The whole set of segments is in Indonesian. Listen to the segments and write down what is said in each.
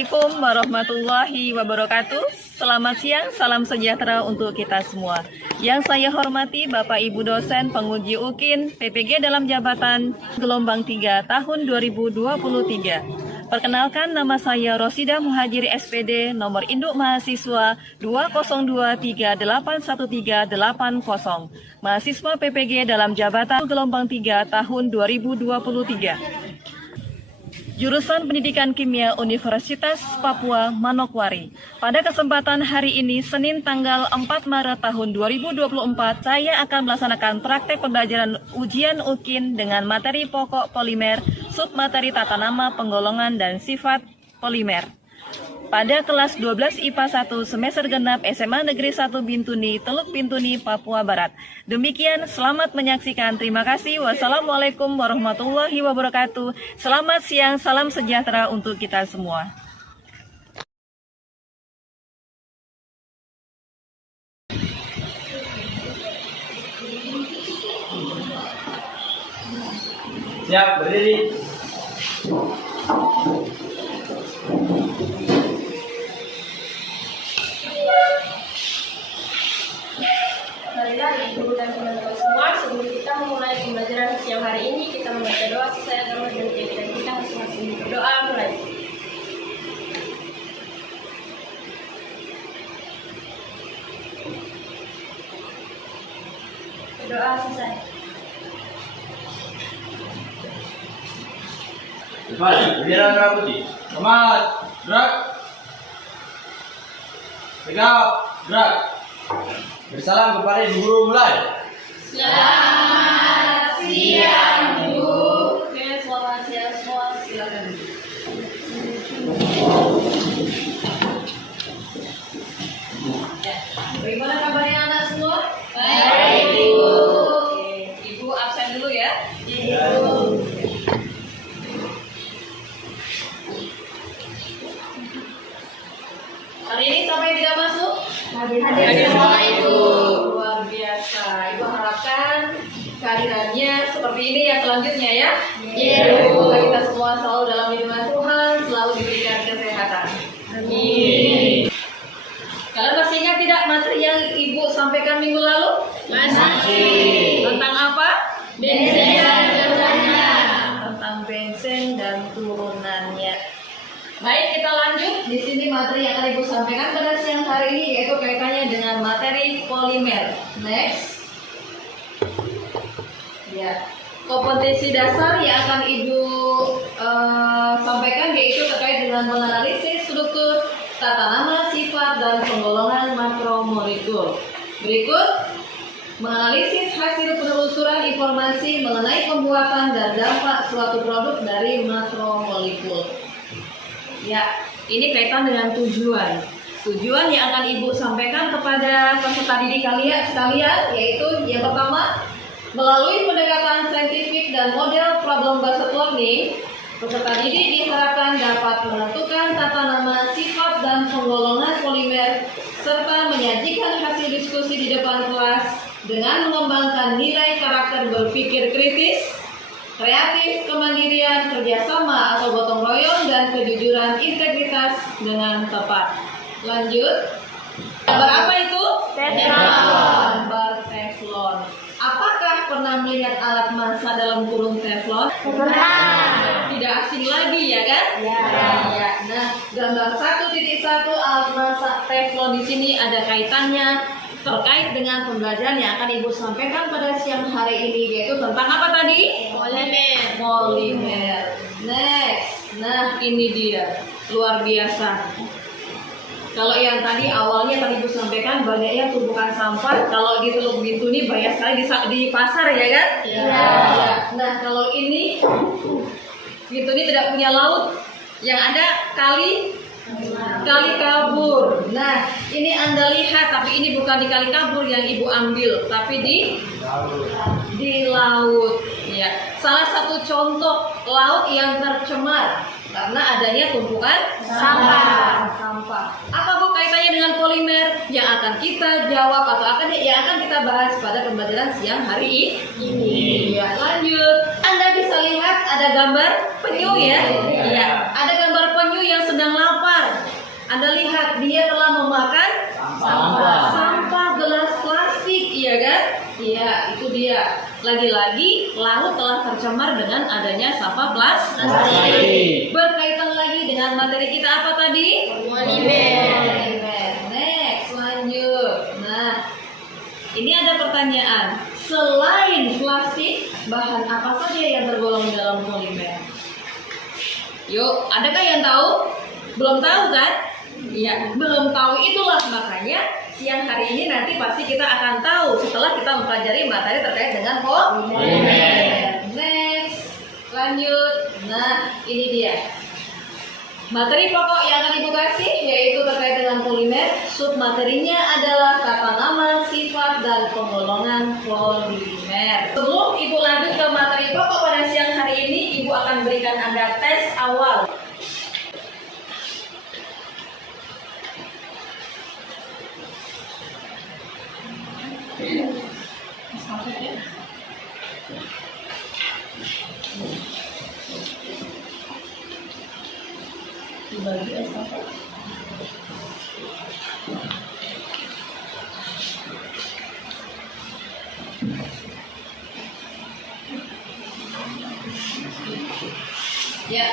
Assalamualaikum warahmatullahi wabarakatuh. Selamat siang, salam sejahtera untuk kita semua. Yang saya hormati Bapak Ibu dosen penguji UKIN PPG dalam jabatan gelombang 3 tahun 2023. Perkenalkan, nama saya Rosidah Muhajiri SPD, nomor induk mahasiswa 202381380. Mahasiswa PPG dalam jabatan gelombang 3 tahun 2023. Jurusan Pendidikan Kimia Universitas Papua Manokwari. Pada kesempatan hari ini, Senin tanggal 4 Maret tahun 2024, saya akan melaksanakan praktek pembelajaran ujian UKIN dengan materi pokok polimer, submateri tata nama, penggolongan, dan sifat polimer. Pada kelas 12 IPA 1 semester genap SMA Negeri 1 Bintuni, Teluk Bintuni, Papua Barat. Demikian, selamat menyaksikan. Terima kasih. Wassalamualaikum warahmatullahi wabarakatuh. Selamat siang, salam sejahtera untuk kita semua. Siap, berdiri. Marilah Ibu dan teman-teman semua, sebelum kita memulai pembelajaran siang hari ini, kita membaca doa sesuai agama dan keyakinan kita masing-masing. Berdoa mulai. Berdoa selesai. Depan, bendera merah putih. Semangat, gerak. Tegak, gerak. Bersalam kepada Ibu Guru, mulai. Selamat siang, Bu. Oke, selamat siang semua. Silakan. Ya, bagaimana kabarnya anak semua? Baik, Bu. Oke, Ibu absen dulu ya. Ibu. Hari ini siapa yang tidak masuk? Hadir semua, Ibu. Luar biasa. Ibu harapkan kehadirannya seperti ini ya selanjutnya ya. Semoga kita semua selalu dalam lindungan Tuhan, selalu diberikan kesehatan. Amin. Kalian masih ingat tidak materi yang Ibu sampaikan minggu lalu? Masih. Tentang apa? Bensin dan turunannya. Tentang bensin dan turunannya. Baik, kita lanjut. Di sini materi yang akan Ibu sampaikan pada siang hari ini yaitu kaitannya dengan materi polimer. Next. Ya, kompetensi dasar yang akan Ibu sampaikan yaitu terkait dengan menganalisis struktur, tata nama, sifat, dan penggolongan makromolekul. Berikut, menganalisis hasil penelusuran informasi mengenai pembuatan dan dampak suatu produk dari makromolekul. Ya, ini kaitan dengan tujuan. Tujuan yang akan Ibu sampaikan kepada peserta didik kalian sekalian yaitu yang pertama, melalui pendekatan saintifik dan model problem based learning, peserta didik diharapkan dapat menentukan tata nama, sifat, dan penggolongan polimer serta menyajikan hasil diskusi di depan kelas dengan mengembangkan nilai karakter berpikir kritis, kreatif, kemandirian, kerjasama atau gotong royong, dan kejujuran integritas dengan tepat. Lanjut. Gambar apa itu? Teflon. Gambar teflon. Apakah pernah melihat alat masak dalam kurung teflon? Pernah. Tidak asing lagi ya kan? Ya. Ya. Nah, gambar 1.1 alat masak teflon di sini ada kaitannya terkait dengan pembelajaran yang akan Ibu sampaikan pada siang hari ini yaitu tentang apa tadi? Polimer. Next. Nah, ini dia. Luar biasa. Kalau yang tadi awalnya tadi Ibu sampaikan banyaknya tumpukan sampah. Kalau di Teluk Bintuni banyak sekali di pasar ya kan? Iya. Ya. Nah, kalau ini Bintuni tidak punya laut. Yang ada kali kabur. Nah, ini Anda lihat, tapi ini bukan di kali kabur yang Ibu ambil, tapi di laut. Ya, salah satu contoh laut yang tercemar karena adanya tumpukan sampah. Apa Bu kaitannya dengan polimer yang akan kita jawab atau yang akan kita bahas pada pembelajaran siang hari ini? Ya, lanjut. Anda bisa lihat ada gambar penyu ya. Iya. Ada gambar penyu yang sedang lapar. Lagi-lagi laut telah tercemar dengan adanya sampah plastik. Berkaitan lagi dengan materi kita apa tadi? Polimer. Next, lanjut. Nah, ini ada pertanyaan. Selain plastik, bahan apa saja yang tergolong dalam polimer? Yuk, adakah yang tahu? Belum tahu kan? Ya, belum tahu, itulah makanya siang hari ini nanti pasti kita akan tahu setelah kita mempelajari materi terkait dengan polimer. Next, lanjut. Nah, ini dia. Materi pokok yang akan Ibu kasih yaitu terkait dengan polimer. Submaterinya adalah tata nama, sifat, dan penggolongan polimer. Sebelum Ibu lanjut ke materi pokok pada siang hari ini, Ibu akan berikan Anda tes awal. Dibagi estafet. Ya,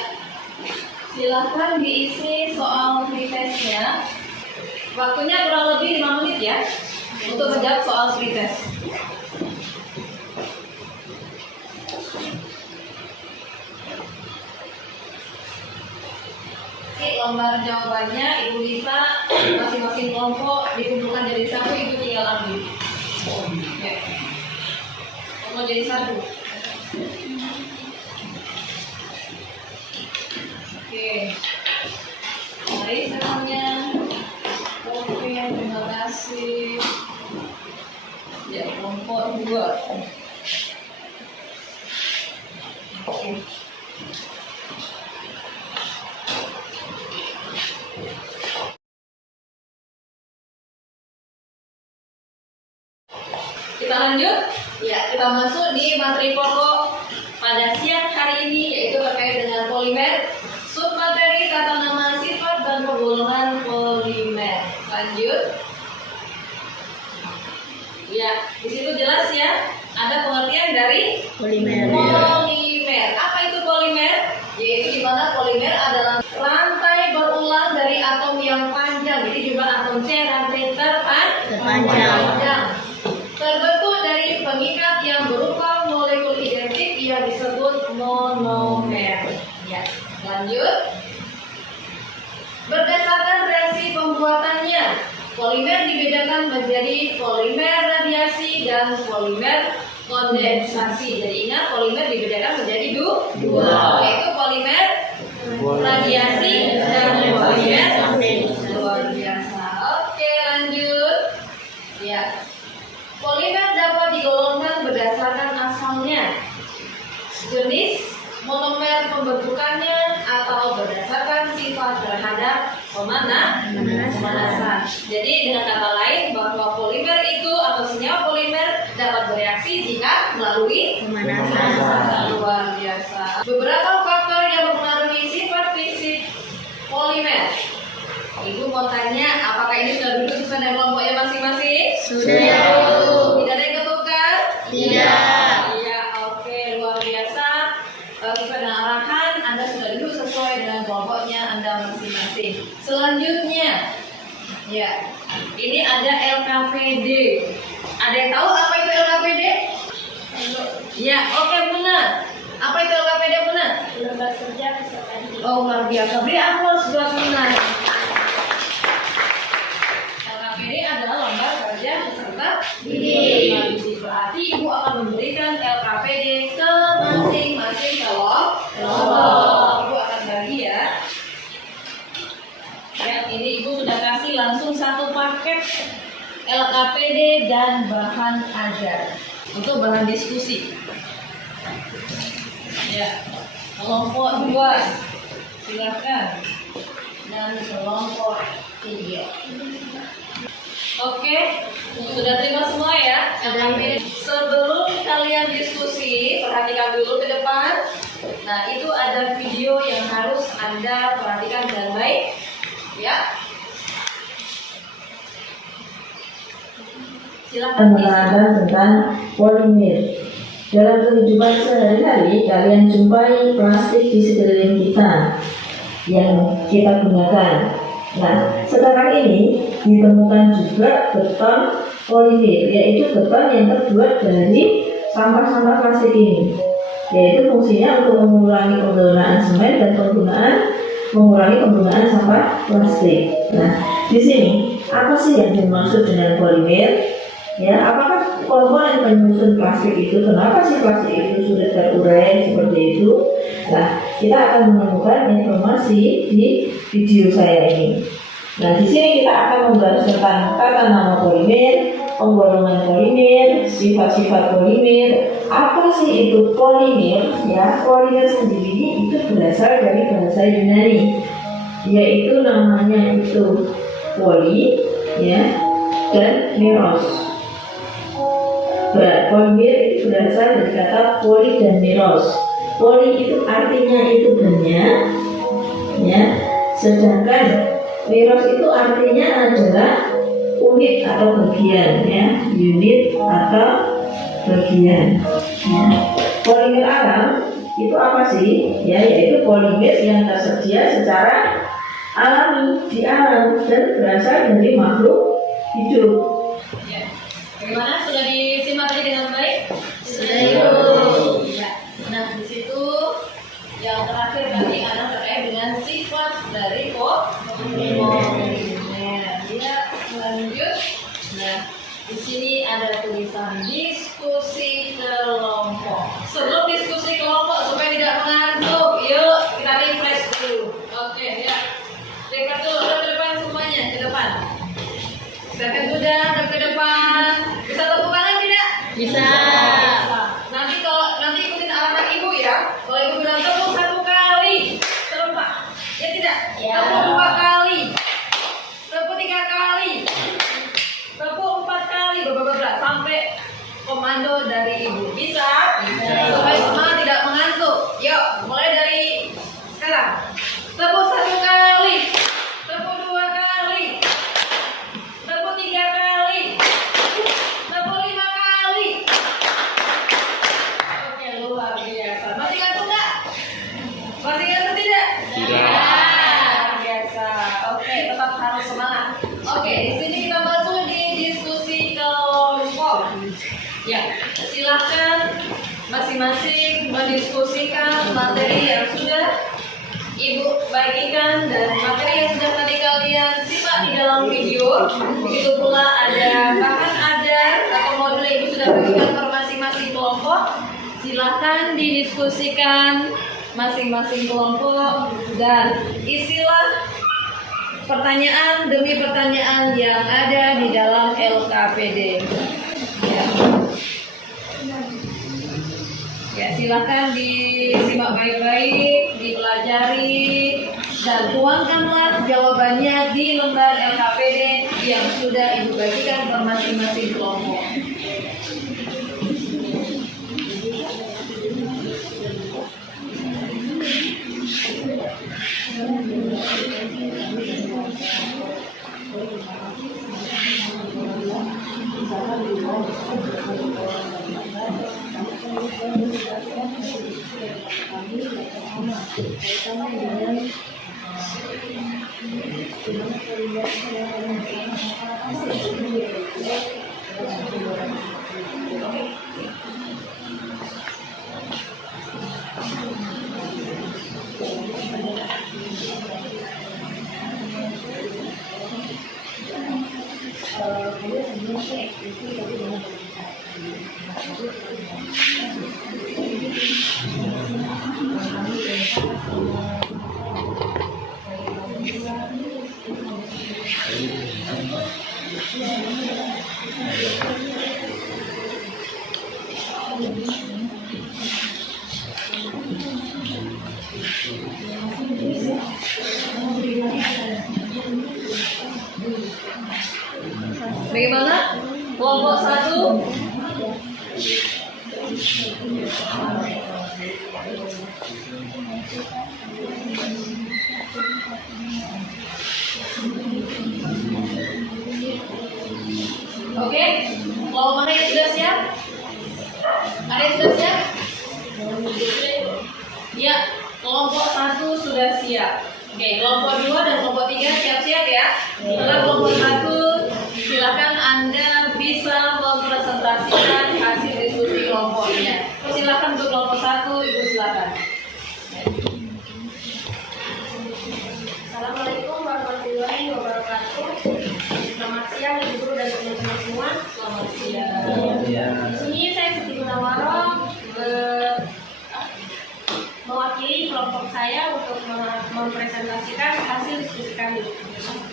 silahkan diisi soal pretestnya. Waktunya kurang lebih 5 menit ya untuk menjawab soal pretest. Lembar jawabannya Ibu Lisa masing-masing kelompok dikumpulkan jadi satu, Ibu tinggal ambil. Ya. Mau jadi satu. Oke. Mari semuanya. Oke, terima kasih. Ya, kelompok 2. Oke. Kita lanjut, ya kita masuk di materi pokok pada siang hari ini yaitu terkait dengan polimer, submateri, tata nama, sifat, dan penggolongan polimer. Lanjut, ya di situ jelas ya ada pengertian dari Polimer. Polimer. Apa itu polimer? Yaitu di mana polimer adalah rantai berulang dari atom yang panjang. Jadi jumlah atom C rantai terpanjang. Terbentuk dari pengikat yang berupa molekul identik yang disebut monomer. Ya, lanjut. Berdasarkan reaksi pembuatannya, polimer dibedakan menjadi polimer radiasi dan polimer kondensasi. Jadi ingat, polimer dibedakan menjadi dua, yaitu polimer radiasi dan polimer kondensasi. Luar biasa. Oke, lanjut. Ya. Polimer dapat digolongkan berdasarkan asalnya, jenis, monomer pembentukannya, atau berdasarkan sifat terhadap pemanasan. Jadi dengan kata lain bahwa polimer itu atau senyawa polimer dapat bereaksi jika melalui pemanasan. Luar biasa. Beberapa faktor yang mempengaruhi sifat fisik polimer. Ibu mau tanya, apakah ini sudah duduk sesuai dengan kelompoknya masing-masing? Sudah. Tidak ada yang ketukar? Tidak. Iya, oke, luar biasa. Sesuai dengan arahan, Anda sudah duduk sesuai dengan kelompoknya Anda masing-masing. Selanjutnya, ya, ini ada LKPD. Ada yang tahu apa itu LKPD? Ya, oke, benar. Apa itu LKPD, benar? Lembar kerja peserta didik. Oh, luar biasa. Beri aplaus buat benar. LKPD adalah lembar kerja peserta didik. Berarti Ibu akan memberikan LKPD ke masing-masing kelompok. Ibu akan bagi ya. Ya, ini Ibu sudah kasih langsung satu paket LKPD dan bahan ajar untuk bahan diskusi. Ya, kelompok 2 silakan dan kelompok 3. Oke, sudah terima semua ya LKPD. Sebelum kalian diskusi, perhatikan dulu ke depan. Nah, itu ada video yang harus Anda perhatikan dengan baik, ya. Silakan. Penerangkan tentang polimer. Dalam kehidupan sehari-hari, kalian jumpai plastik di sekeliling kita yang kita gunakan. Nah, sekarang ini ditemukan juga beton polimer, yaitu beton yang terbuat dari sampah-sampah plastik ini, yaitu fungsinya untuk mengurangi penggunaan semen dan mengurangi penggunaan sampah plastik. Nah, di sini apa sih yang dimaksud dengan polimer? Ya, apakah komponen penyusun plastik itu? Kenapa sih plastik itu sulit terurai seperti itu? Nah, kita akan menemukan informasi di video saya ini. Nah, di sini kita akan membahas tentang tata nama polimer, penggolongan polimer, sifat-sifat polimer. Apa sih itu polimer? Ya, polimer sendiri itu berasal dari bahasa Yunani, yaitu namanya itu poli, ya, dan meros. Polimer itu berasal dari kata poli dan meros. Poli itu artinya itu banyak, ya, sedangkan meros itu artinya adalah unit atau bagian, ya, unit atau bagian. Ya. Polimer alam itu apa sih? Ya, yaitu polimer yang tersedia secara alami di alam dan berasal dari makhluk hidup. Ya. Bagaimana? Sudah disimak tadi dengan baik? Sudah. Ya. Nah, di situ yang terakhir tadi anak terkait dengan sifat dari polimer. Dia lanjut. Nah, di sini ada tulisan diskusi kelompok. Sebelum diskusi kelompok supaya tidak mengantuk, yuk kita refresh dulu. Oke, ya. Refresh dulu, udah ke depan semuanya, ke depan. Silakan sudah ke depan. Bisa tepuk tangan tidak? Bisa. Nanti ikutin arahan ibu ya. Kalau ibu bilang tepuk 1 kali, serempak. Ya tidak? Ya. Tepuk 2 kali. Tepuk 3 kali. Tepuk 4 kali. Beberapa sampai komando dari ibu. Bisa? Bisa. Supaya semua tidak mengantuk. Yuk, mulai dari sekarang. Tepuk 1 kali. Tepuk 2 kali. Tepuk 3 kali. Tepuk 5 kali. Oke, luar biasa. Masih ngantuk nggak? Masih ngantuk tidak? Tidak. Luar biasa. Oke, tetap harus semangat. Oke, di sini kita masuk di diskusi kelompok. Ya, silakan masing-masing mendiskusikan materi yang sudah Ibu bagikan dan materi yang sudah tadi kalian simak di dalam video. Begitu pula ada bahan ajar atau modul yang Ibu sudah bagikan per masing-masing kelompok. Silahkan didiskusikan masing-masing kelompok dan isilah pertanyaan demi pertanyaan yang ada di dalam LKPD. Ya. Ya, silahkan disimak baik-baik, dipelajari, dan tuangkanlah jawabannya di lembar LKPD yang sudah Ibu bagikan per masing-masing kelompok. Bagaimana? Kelompok 1. Oke, kelompok mana yang sudah siap? Ada yang sudah siap? Ya, kelompok 1 sudah siap. Oke, kelompok 2 dan kelompok 3 siap-siap ya. Setelah kelompok 1, silakan Anda bisa mempresentasikan hasil diskusi kelompoknya. Silakan untuk kelompok 1, Ibu silakan. Assalamualaikum warahmatullahi wabarakatuh. Selamat siang Ibu Guru dan teman-teman semua. Selamat siang. Di sini saya Siti Gunawaroh mewakili kelompok saya untuk mempresentasikan hasil diskusi kami.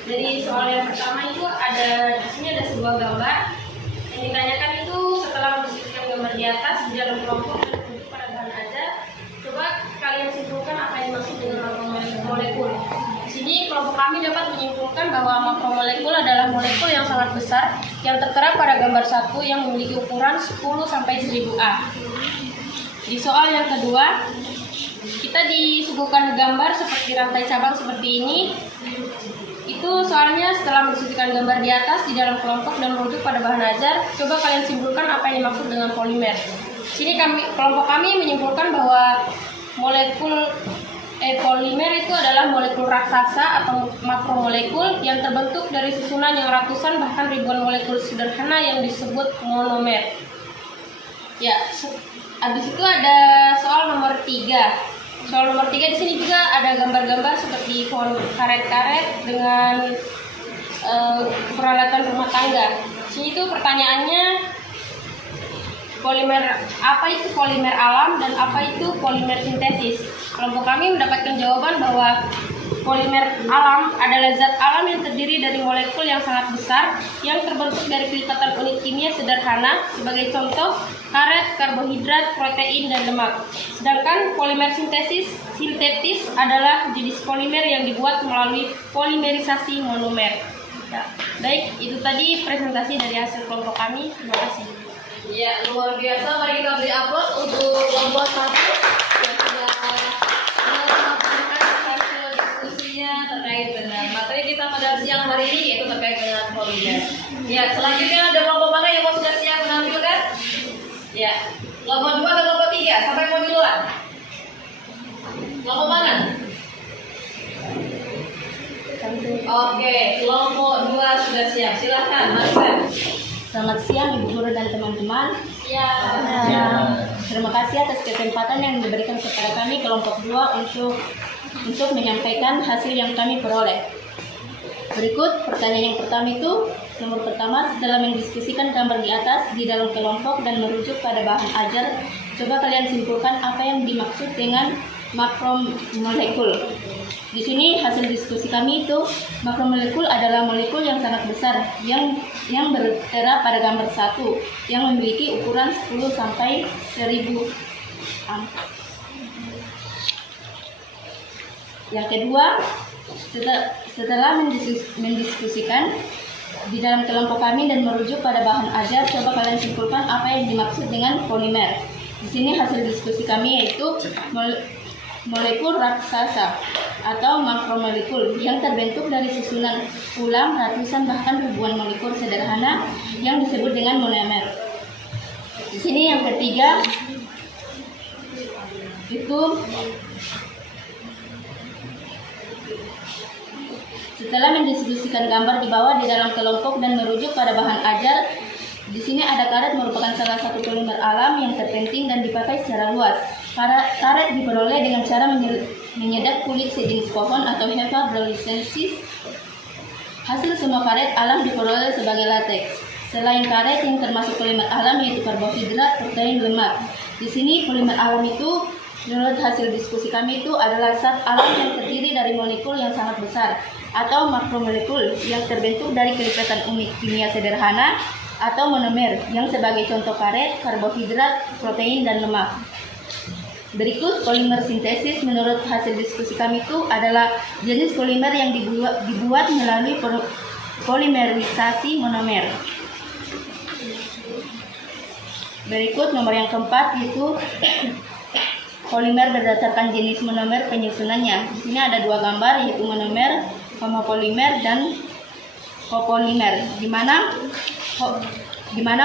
Dari soal yang pertama itu di sini ada sebuah gambar yang ditanyakan itu setelah mendiskusikan gambar di atas di dalam kelompok dan menuju pada bahan ajar. Coba kalian simpulkan apa yang dimaksud dengan makromolekul. Di sini kelompok kami dapat menyimpulkan bahwa makromolekul adalah molekul yang sangat besar yang tertera pada gambar 1 yang memiliki ukuran 10 sampai 1000 A. Di soal yang kedua, kita disuguhkan gambar seperti rantai cabang seperti ini. Itu soalnya setelah mendiskusikan gambar di atas di dalam kelompok dan merujuk pada bahan ajar, coba kalian simpulkan apa yang dimaksud dengan polimer. Di sini kelompok kami menyimpulkan bahwa polimer itu adalah molekul raksasa atau makromolekul yang terbentuk dari susunan yang ratusan bahkan ribuan molekul sederhana yang disebut monomer. Ya, habis itu ada soal nomor 3. Soal nomor 3 di sini juga ada gambar-gambar seperti pohon karet-karet dengan peralatan rumah tangga. Di sini tuh pertanyaannya, polimer apa itu polimer alam dan apa itu polimer sintesis? Kelompok kami mendapatkan jawaban bahwa polimer alam adalah zat alam yang terdiri dari molekul yang sangat besar yang terbentuk dari pelikatan unit kimia sederhana, sebagai contoh karet, karbohidrat, protein, dan lemak. Sedangkan polimer sintetis adalah jenis polimer yang dibuat melalui polimerisasi monomer. Ya, baik, itu tadi presentasi dari hasil kelompok kami. Terima kasih. Ya, luar biasa. Mari kita beri aplaus untuk kelompok 1 yang sudah melaksanakan hasil diskusinya terkait dengan materi kita pada siang hari ini, yaitu terkait dengan polimer. Ya, selanjutnya ada kelompok mana yang mau sudah siap menampilkan? Ya, kelompok 2 atau kelompok 3? Siapa yang mau duluan? Kelompok mana? Oke, kelompok 2 sudah siap. Silahkan, Marcel. Selamat siang Ibu Guru dan teman-teman. Terima kasih atas kesempatan yang diberikan kepada kami kelompok 2 untuk menyampaikan hasil yang kami peroleh. Berikut pertanyaan yang pertama itu, nomor pertama, setelah mendiskusikan gambar di atas di dalam kelompok dan merujuk pada bahan ajar, coba kalian simpulkan apa yang dimaksud dengan makromolekul. Di sini hasil diskusi kami itu, makromolekul adalah molekul yang sangat besar yang bertera pada gambar 1 yang memiliki ukuran 10 sampai 1000 A. Yang kedua, setelah mendiskusikan di dalam kelompok kami dan merujuk pada bahan ajar, coba kalian simpulkan apa yang dimaksud dengan polimer. Di sini hasil diskusi kami yaitu molekul raksasa atau makromolekul yang terbentuk dari susunan ulang ratusan bahkan ribuan molekul sederhana yang disebut dengan monomer. Di sini yang ketiga itu, setelah mendiskusikan gambar di bawah di dalam kelompok dan merujuk pada bahan ajar, di sini ada karet merupakan salah satu polimer alam yang terpenting dan dipakai secara luas. Karet diperoleh dengan cara menyedap kulit sejenis pohon atau Heva brasiliensis. Hasil semua karet alam diperoleh sebagai lateks. Selain karet yang termasuk polimer alam yaitu karbohidrat, protein, lemak. Di sini polimer alam itu, menurut hasil diskusi kami itu adalah zat alam yang terdiri dari molekul yang sangat besar atau makromolekul yang terbentuk dari kelipatan unit kimia sederhana atau monomer yang sebagai contoh karet, karbohidrat, protein, dan lemak. Berikut polimer sintesis menurut hasil diskusi kami itu adalah jenis polimer yang dibuat melalui polimerisasi monomer. Berikut nomor yang keempat yaitu polimer berdasarkan jenis monomer penyusunannya. Di sini ada dua gambar yaitu monomer, homopolimer, dan copolimer. Di mana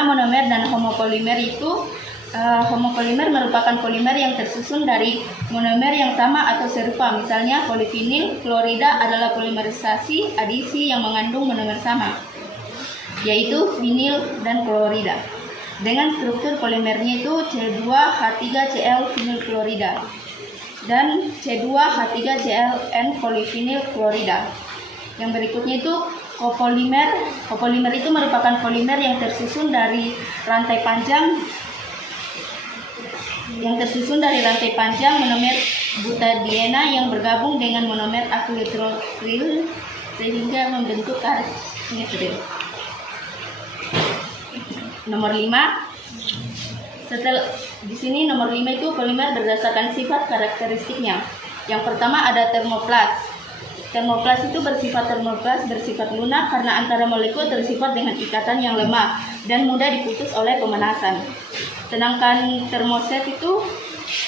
monomer dan homopolimer itu Homopolimer merupakan polimer yang tersusun dari monomer yang sama atau serupa. Misalnya polivinil klorida adalah polimerisasi adisi yang mengandung monomer sama, yaitu vinil dan klorida. Dengan struktur polimernya itu C2H3Cl vinil klorida dan C2H3Cln polivinil klorida. Yang berikutnya itu copolimer. Copolimer itu merupakan polimer yang tersusun dari rantai panjang monomer butadiena yang bergabung dengan monomer akrilotril sehingga membentuk karet nitril. Nomor 5. Di sini nomor 5 itu polimer berdasarkan sifat karakteristiknya. Yang pertama ada termoplas. Termoplas itu bersifat lunak karena antara molekul tersifat dengan ikatan yang lemah dan mudah diputus oleh pemanasan. Sedangkan termoset itu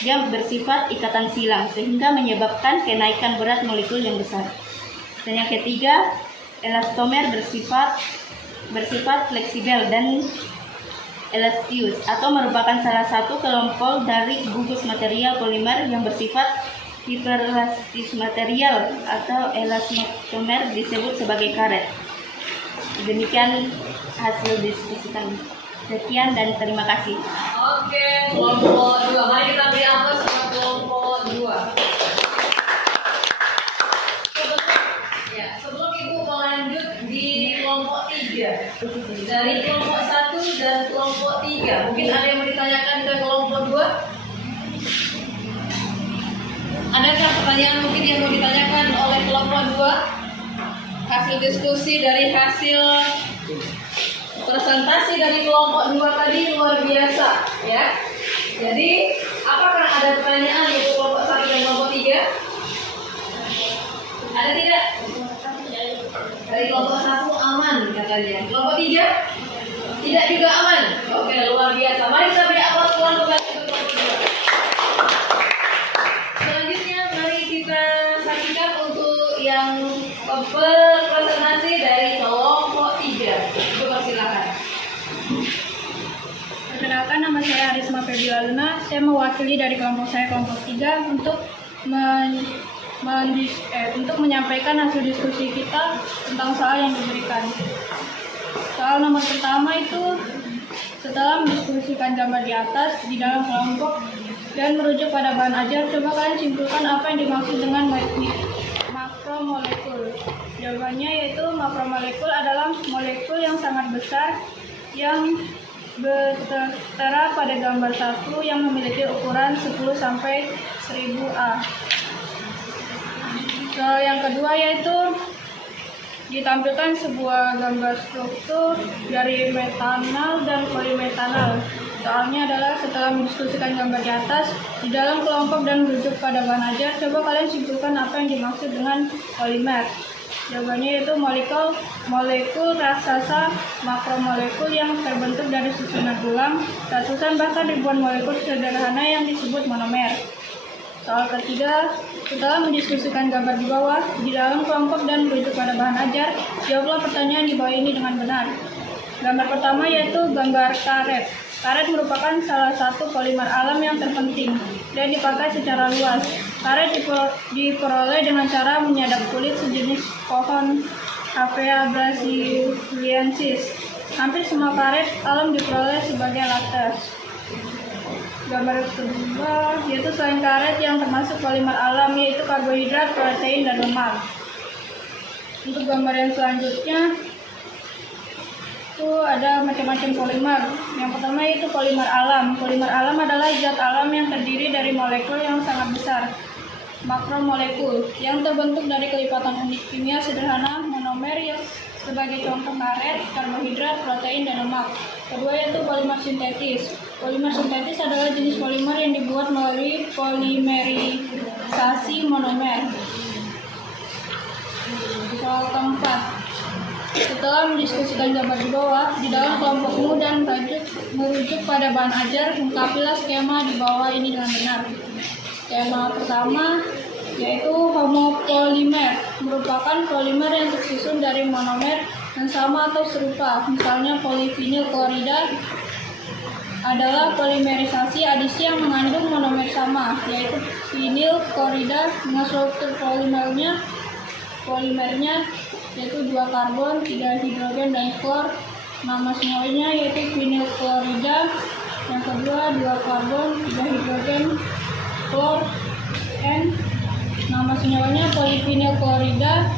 dia bersifat ikatan silang sehingga menyebabkan kenaikan berat molekul yang besar. Dan yang ketiga, elastomer bersifat fleksibel dan elastius atau merupakan salah satu kelompok dari gugus material polimer yang bersifat hiperelastis material atau elastomer disebut sebagai karet. Demikian hasil diskusi kami. Sekian dan terima kasih. Oke, kelompok 2. Mari kita beri aplaus untuk kelompok 2. Sebelum Ibu melanjut di kelompok 3. Dari kelompok 1 dan kelompok 3. Mungkin ada yang mau ditanyakan ke kelompok 2? Adakah pertanyaan mungkin yang mau ditanyakan oleh kelompok 2? Hasil diskusi dari hasil presentasi dari kelompok 2 tadi luar biasa, ya. Jadi, apakah ada pertanyaan untuk kelompok 1 dan kelompok 3? Ada tidak? Dari kelompok 1 aman katanya. Kelompok 3? Tidak juga aman. Oke, luar biasa. Mari kita beri aplaus untuk kelompok 2. Selanjutnya, mari kita saksikan untuk yang presentasi dari kelompok 3. Silakan. Perkenalkan, nama saya Arisma Febiola Luna. Saya mewakili dari kelompok saya, kelompok 3, untuk menyampaikan hasil diskusi kita tentang soal yang diberikan. Soal nomor pertama itu, setelah mendiskusikan gambar di atas di dalam kelompok dan merujuk pada bahan ajar, coba kalian simpulkan apa yang dimaksud dengan makromolekul. Jawabannya yaitu makromolekul adalah molekul yang sangat besar yang tertera pada gambar 1 yang memiliki ukuran 10 sampai 1000 A. Yang kedua yaitu ditampilkan sebuah gambar struktur dari metanal dan polimetanal. Soalnya adalah setelah mendiskusikan gambar di atas di dalam kelompok dan merujuk pada bahan ajar, coba kalian simpulkan apa yang dimaksud dengan polimer. Jawabannya yaitu molekul raksasa makromolekul yang terbentuk dari susunan ulang, ratusan bahkan ribuan molekul sederhana yang disebut monomer. Soal ketiga, setelah mendiskusikan gambar di bawah di dalam kelompok dan merujuk pada bahan ajar, jawablah pertanyaan di bawah ini dengan benar. Gambar pertama yaitu gambar karet. Karet merupakan salah satu polimer alam yang terpenting dan dipakai secara luas. Karet diperoleh dengan cara menyadap kulit sejenis pohon Hevea brasiliensis. Hampir semua karet alam diperoleh sebagai latex. Gambar kedua yaitu selain karet yang termasuk polimer alam yaitu karbohidrat, protein, dan lemak. Untuk gambar yang selanjutnya itu ada macam-macam polimer. Yang pertama yaitu polimer alam. Polimer alam adalah zat alam yang terdiri dari molekul yang sangat besar, makromolekul, yang terbentuk dari kelipatan unit kimia sederhana monomer yang sebagai contoh karet, karbohidrat, protein, dan lemak. Kedua yaitu polimer sintetis. Polimer sintetis adalah jenis polimer yang dibuat melalui polimerisasi monomer. Soal keempat, setelah mendiskusikan gambar di bawah, di dalam kelompokmu dan merujuk pada bahan ajar, ungkapilah skema di bawah ini dengan benar. Skema pertama yaitu homopolimer, merupakan polimer yang tersusun dari monomer yang sama atau serupa, misalnya polivinil klorida adalah polimerisasi adisi yang mengandung monomer sama, yaitu vinyl klorida dengan struktur polimernya yaitu 2 karbon, 3 hidrogen diklor. Nama semuanya yaitu vinyl klorida. Yang kedua 2 karbon, 3 hidrogen klor N. Nama senyawanya polivinyl klorida.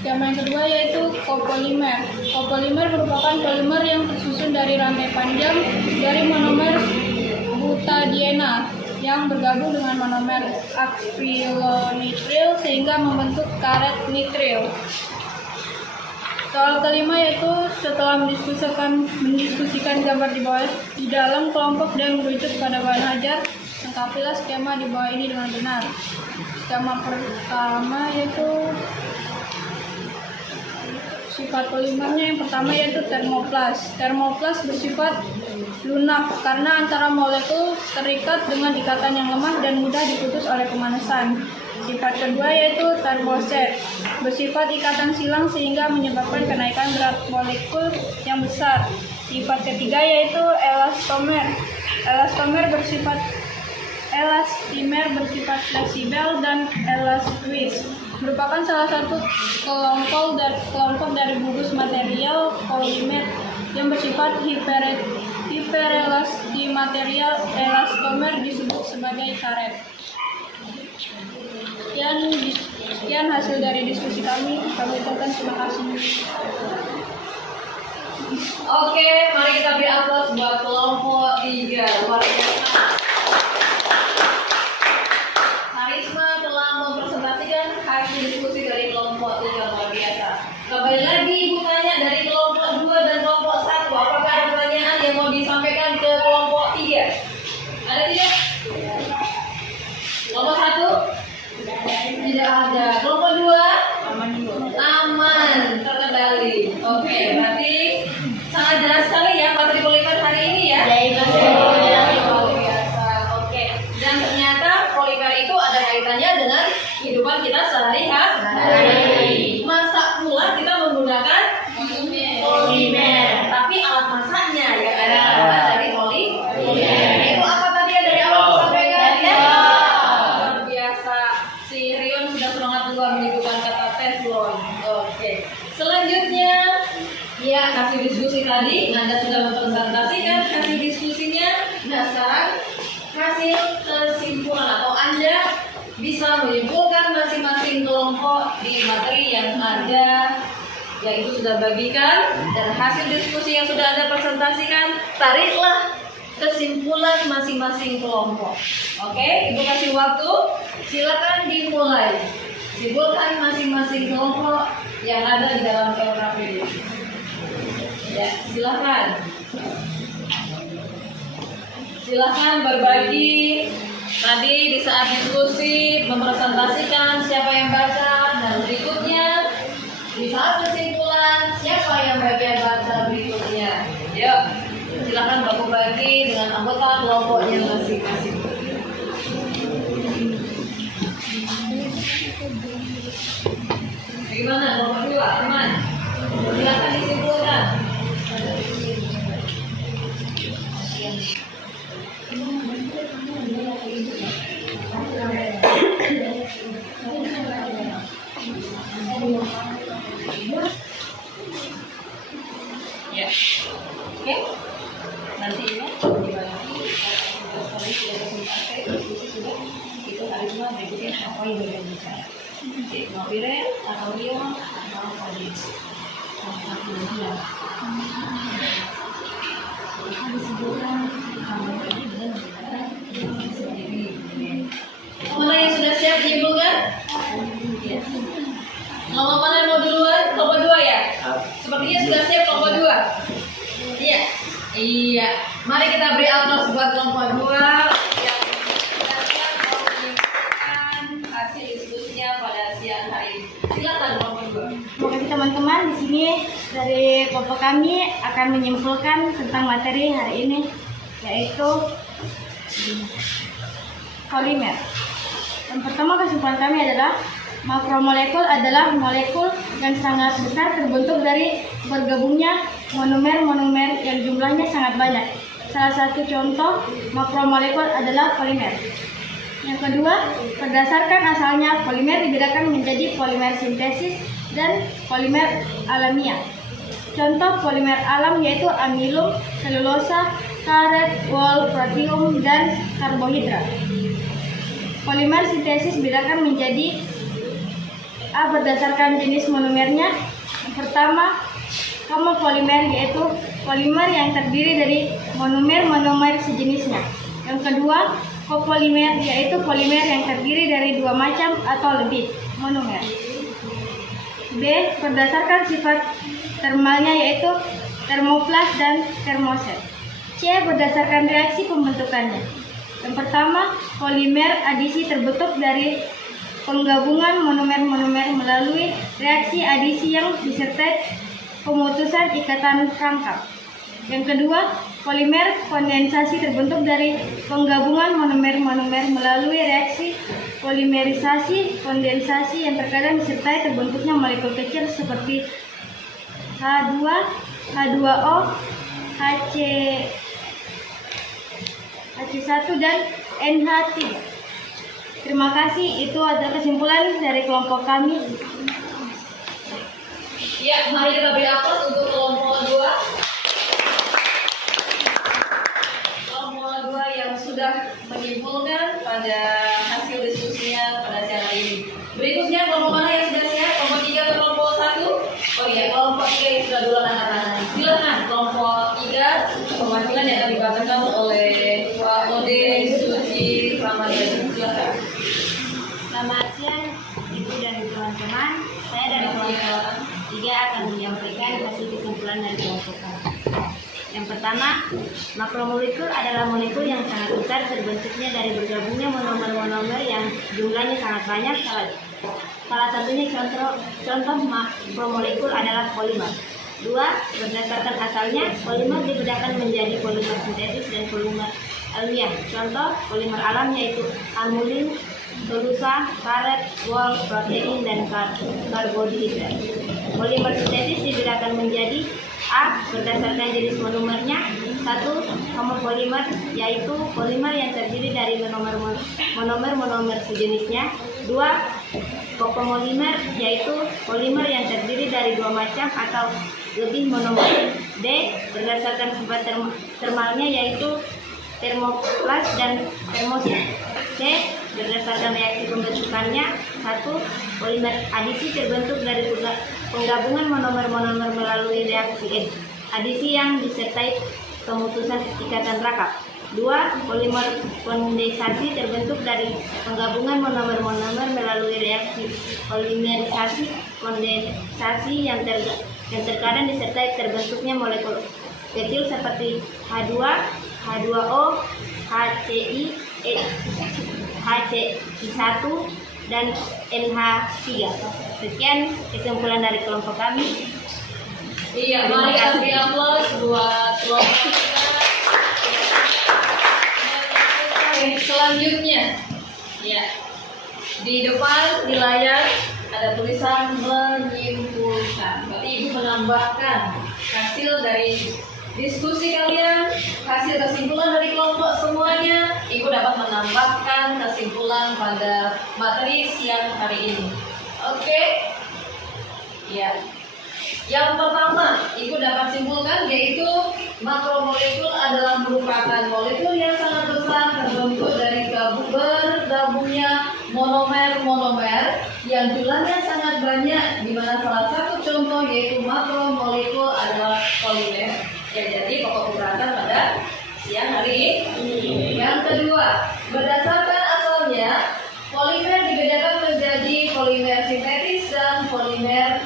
Skema yang kedua yaitu kopolimer. Kopolimer merupakan polimer yang tersusun dari rantai panjang dari monomer butadiena yang bergabung dengan monomer akrilonitril sehingga membentuk karet nitril. Soal kelima yaitu setelah mendiskusikan gambar di bawah di dalam kelompok dan merujuk pada bahan ajar, lengkapilah skema di bawah ini dengan benar. Skema pertama yaitu sifat polimernya. Yang pertama yaitu termoplas. Termoplas bersifat lunak karena antara molekul terikat dengan ikatan yang lemah dan mudah diputus oleh pemanasan. Sifat kedua yaitu termoset, bersifat ikatan silang sehingga menyebabkan kenaikan berat molekul yang besar. Sifat ketiga yaitu elastomer. Elastimer bersifat fleksibel dan elastis. Merupakan salah satu kelompok dari gugus material polimer yang bersifat hiperelasti. Material elastomer disebut sebagai karet. Sekian hasil dari diskusi kami. Kami ucapkan terima kasih. Oke, mari kita beri aplaus buat kelompok 3. Luar biasa. Karisma telah mempresentasikan hasil diskusi dari kelompok 3. Luar biasa. Kembali lagi Ibu tanya dari kelompok 2 dan kelompok 1. Apakah ada pertanyaan yang mau disampaikan ke kelompok 3? Ada tidak? Kelompok 1? Tidak ada. Kelompok 2? Aman, terkendali. Oke, berarti sangat jelas sekali ya materi polimer hari ini ya. Luar biasa. Oke. Dan ternyata polimer itu ada kaitannya dengan kehidupan kita sehari-hari. Masak pula kita menggunakan polimer. Tapi alat masaknya ya ada dari polimer. Itu apa tadi ya dari awal sampaikan ya? Luar biasa. Si Rion sudah semangat luar menyebutkan kata teflon. Oke. Selanjutnya ya hasil diskusi tadi Anda sudah mempresentasikan hasil diskusinya. Nah sekarang hasil kesimpulan atau Anda bisa menyimpulkan masing-masing kelompok di materi yang ada yaitu sudah bagikan dan hasil diskusi yang sudah Anda presentasikan, tariklah kesimpulan masing-masing kelompok. Oke, Ibu kasih waktu, silakan dimulai. Simpulkan masing-masing kelompok yang ada di dalam KKP. Ya, silakan. Silakan berbagi. Tadi di saat diskusi mempresentasikan siapa yang baca dan berikutnya di saat kesimpulan siapa yang bagian baca berikutnya. Yuk, silakan baku bagi dengan anggota kelompoknya masing-masing. Bagaimana kelompok 2, teman? Silakan disimpulkan. Ya, oke. Nanti ya dibagi. Itu harusnya berikutnya apa yang bisa. Mobilnya atau Rio atau Kodis. Mana yang sudah siap diimbulkan? Kelompok mana yang mau duluan? Kelompok 2 ya? Sepertinya sudah siap kelompok 2. Iya. Iya. Mari kita beri aplaus buat kelompok 2 yang sudah siap mau menyimpulkan hasil diskusinya pada siang hari ini. Silakan kelompok 2. Oke teman-teman, di sini dari kelompok kami akan menyimpulkan tentang materi hari ini yaitu polimer. Yang pertama kesimpulan kami adalah makromolekul adalah molekul yang sangat besar terbentuk dari bergabungnya monomer-monomer yang jumlahnya sangat banyak. Salah satu contoh makromolekul adalah polimer. Yang kedua, berdasarkan asalnya, polimer dibedakan menjadi polimer sintesis dan polimer alamiah. Contoh polimer alam yaitu amilum, selulosa, karet, wol, proteum, dan karbohidrat. Polimer sintesis dibedakan menjadi A berdasarkan jenis monomernya. Yang pertama, homopolimer yaitu polimer yang terdiri dari monomer sejenisnya. Yang kedua, copolimer yaitu polimer yang terdiri dari dua macam atau lebih monomer. B berdasarkan sifat termalnya yaitu termoplas dan termoset. C berdasarkan reaksi pembentukannya. Yang pertama, polimer adisi terbentuk dari penggabungan monomer-monomer melalui reaksi adisi yang disertai pemutusan ikatan rangkap. Yang kedua, polimer kondensasi terbentuk dari penggabungan monomer-monomer melalui reaksi polimerisasi kondensasi yang terkadang disertai terbentuknya molekul kecil seperti H2, H2O, HC1 dan NH3. Terima kasih, itu adalah kesimpulan dari kelompok kami. Ya, mari kita beri aplaus untuk kelompok 2. Kelompok 2 yang sudah menyimpulkan pada hasil diskusinya pada siang hari ini. Berikutnya kelompok mana yang sudah siap? Kelompok 3 atau kelompok 1? Oh iya, kelompok 3 yang sudah duluan angkat tangan. Silakan kelompok 3 perwakilan yang akan dibacakan oleh Pak Ode Suci Ramadhan. Silakan. Selamat siang, Ibu dan teman-teman. Saya dari kelompok 3 akan menyampaikan hasil kesimpulan dari kelompok kami. Yang pertama, makromolekul adalah molekul yang sangat besar terbentuknya dari bergabungnya monomer-monomer yang jumlahnya sangat banyak. Salah satunya contoh makromolekul adalah polimer. 2. Berdasarkan asalnya, polimer dibedakan menjadi polimer sintesis dan polimer alamiah. Contoh polimer alam yaitu amilum, selulosa, karet, wol, protein, dan karbohidrat. Polimer sintesis dibedakan menjadi A berdasarkan jenis monomernya. 1. Homopolimer yaitu polimer yang terdiri dari monomer sejenisnya. 2. Copolimer yaitu polimer yang terdiri dari dua macam atau lebih monomer. D. Berdasarkan sifat termalnya yaitu termoplas dan termoset. C. Berdasarkan reaksi pembentukannya. 1. Polimer adisi terbentuk dari penggabungan monomer-monomer melalui reaksi adisi yang disertai pemutusan ikatan rangkap. 2. Polimer kondensasi terbentuk dari penggabungan monomer-monomer melalui reaksi polimerisasi kondensasi yang terkadang disertai terbentuknya molekul kecil seperti H2, H2O, HC1 dan NH3. Sekian kesimpulan dari kelompok kami. Iya, mari kita beri aplaus buat kelompok kita. Selanjutnya, ya, di depan di layar ada tulisan menyimpulkan. Berarti Ibu menambahkan hasil dari diskusi kalian, hasil kesimpulan dari kelompok semuanya. Ibu dapat menambahkan kesimpulan pada materi siang hari ini. Oke? Ya. Yang pertama, Ibu dapat simpulkan yaitu makromolekul adalah merupakan molekul yang sangat besar terbentuk dari bergabungnya monomer-monomer yang jumlahnya sangat banyak, di mana salah satu contoh yaitu makromolekul adalah polimer yang jadi pokok pembahasan pada siang hari ini. Yang kedua, berdasarkan asalnya, polimer dibedakan menjadi polimer sintetis dan polimer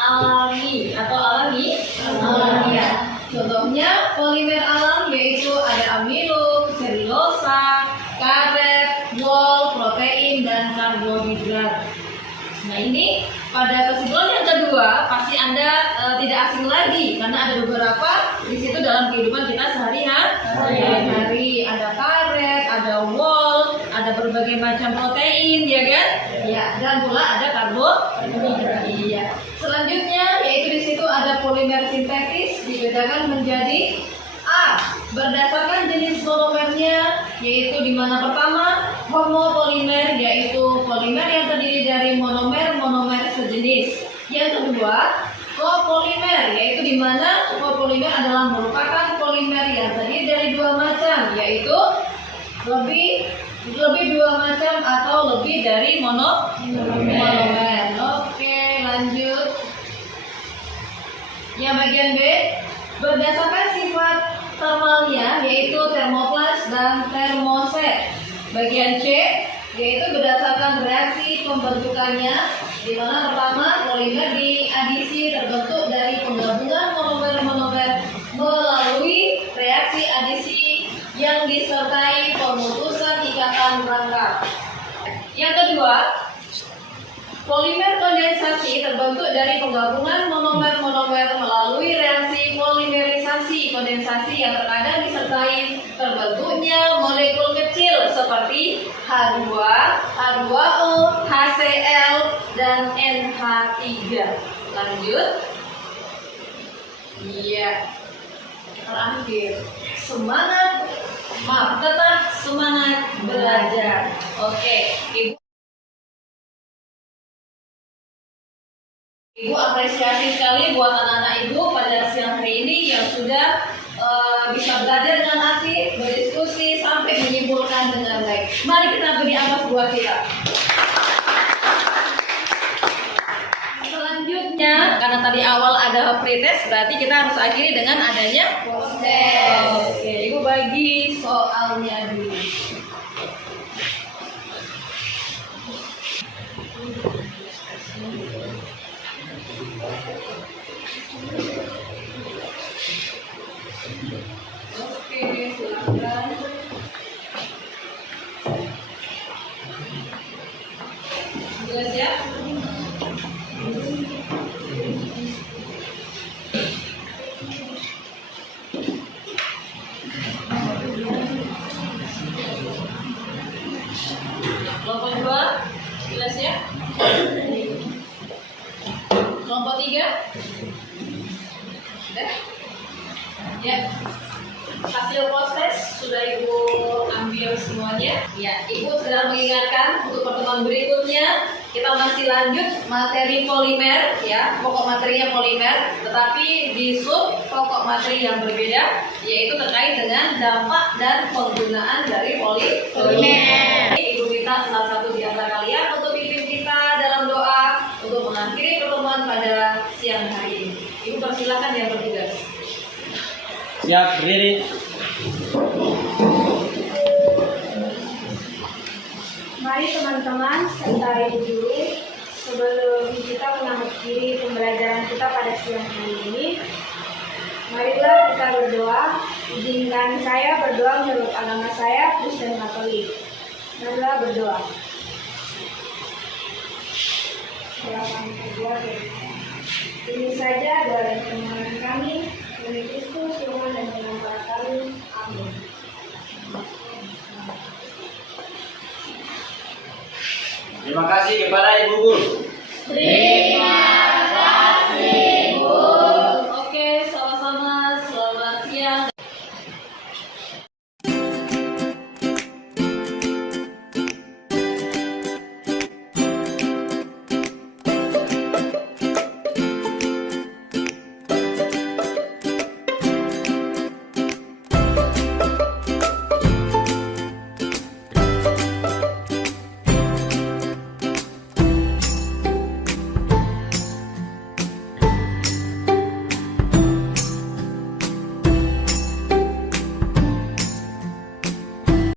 alami atau alamiah. Contohnya polimer alam yaitu ada amilum, selulosa, karet, wol, protein, dan karbohidrat. Nah ini pada kesimpulan yang kedua pasti Anda tidak asing lagi karena ada beberapa di situ dalam kehidupan kita sehari-hari. Ada karet, ada wol, ada berbagai macam protein, ya kan? Ya, dan pula ada karbohidrat. Iya. Selanjutnya yaitu di situ ada polimer sintetis dibedakan menjadi A berdasarkan jenis monomernya, yaitu di mana pertama homopolimer, yaitu polimer yang terdiri dari monomer sejenis. Yang kedua, copolimer, yaitu di mana copolimer adalah merupakan polimer yang terdiri dari dua macam, yaitu lebih dua macam atau lebih dari monomer. Oke, lanjut. Yang bagian B, berdasarkan sifat termalnya, yaitu termoplas dan termoset. Bagian C, yaitu berdasarkan reaksi pembentukannya, di mana pertama polimer diadisi terbentuk dari penggabungan monomer-monomer melalui reaksi adisi yang disertai pemutusan ikatan rangka. Yang kedua, polimer kondensasi terbentuk dari penggabungan monomer-monomer melalui reaksi polimerisasi kondensasi yang terkadang disertai terbentuknya molekul kecil seperti H2, H2O, HCl, dan NH3. Lanjut. Iya. Terakhir, tetap semangat belajar. Oke, Ibu apresiasi sekali buat anak-anak Ibu pada siang hari ini yang sudah bisa belajar dengan aktif, berdiskusi sampai menyimpulkan dengan baik. Mari kita beri aplaus buat kita. Selanjutnya, karena tadi awal ada pretest, berarti kita harus akhiri dengan adanya post-test. Oke, Ibu bagi soalnya dulu. Oke, silakan. Jelas ya? Kelompok 2, jelas ya? Kelompok 3? Sudah? Ya. Hasil post-test sudah Ibu ambil semuanya. Ya, Ibu sedang mengingatkan untuk pertemuan berikutnya kita masih lanjut materi polimer, ya, pokok materinya polimer, tetapi di sub pokok materi yang berbeda, yaitu terkait dengan dampak dan penggunaan dari polimer. Ibu minta salah satu di antara kalian untuk pimpin kita dalam doa untuk mengakhiri pertemuan pada siang hari ini. Ibu persilakan yang bertugas. Siap, berdiri. Mari teman-teman serta ibu guru, sebelum kita mengakhiri pembelajaran kita pada siang hari ini, marilah kita berdoa. Izinkan saya berdoa menurut agama saya, Kristen Katolik. Marilah berdoa. Ini saja doa dan permohonan kami. Demi Kristus, Tuhan dan Pengampun kami. Amin. Terima kasih kepada Ibu Guru. Terima